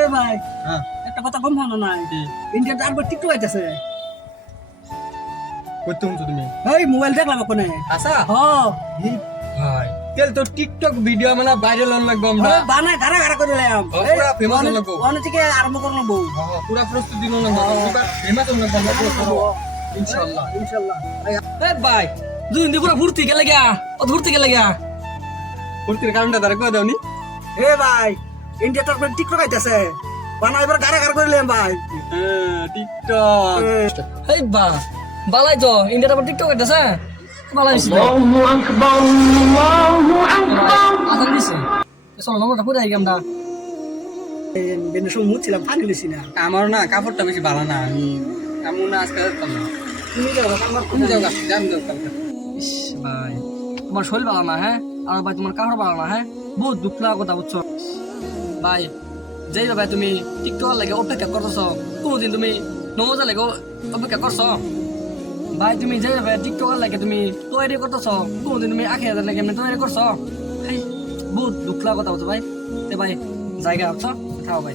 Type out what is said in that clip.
এ ভাই হ্যাঁ একটা কথা কম হলো নাই ইন্ডিয়াতে আরবার টিকটক আইতাছে করতে শুনছো তুমি এই মোবাইল দেখলাম ওখানে আসা হ ভাই তেল তো টিকটক ভিডিও মানে ভাইরাল হন লাগবো আমরা বানাই ধারা ধারা করে লাম ও, পুরা famous হন লাগবো। ওখানে থেকে আরম্ভ করে নেবো পুরা প্রস্তুতি নিন লাগবো এবার ফেমাস হন লাগবো আমরা ইনশাআল্লাহ ইনশাআল্লাহ এ ভাই দুই দিন পুরো ঘুরতে গেলে গিয়া ও ঘুরতে গেলে গিয়া ফুর্তির কারণটা তারা কই দাওনি এ ভাই ইন্ডিয়াতে আরবার টিকটক আইতাছে বানাই এবার ধারা ধারা করে লাম ভাই হ্যাঁ টিকটক এই বা বালাই তো ইন্ডিয়াতে আবার টিকটক করতেছে বালাই হইছে আসান দিছে চলো নম্বরটা পুরো আই আমরা বেনের সময় মুছিলাম পানি লিছি না আমার না কাপড়টা বেশি ভালো না আমি এমন না আজকে যেতাম না তুমি যাও আমার তুমি যাও গা যাম যাও কালকে ইস ভাই তোমার শরীর ভালো না হ্যাঁ আর ভাই তোমার কাপড় ভালো না হ্যাঁ বহুত দুঃখ লাগা কথা বুঝছো ভাই যেই ভাই তুমি টিকটক লাগে অপেক্ষা করতেছো কোনদিন তুমি নমজা লাগে অপেক্ষা করছো ভাই তুমি যেই ভাই টিকটক লাগে তুমি তৈরি করতেছো কোনদিন তুমি আখে হাজার লাগে এমনি তৈরি করছো হাই বহুত দুঃখ লাগা কথা বুঝছো ভাই এ ভাই জায়গা আছো খাও ভাই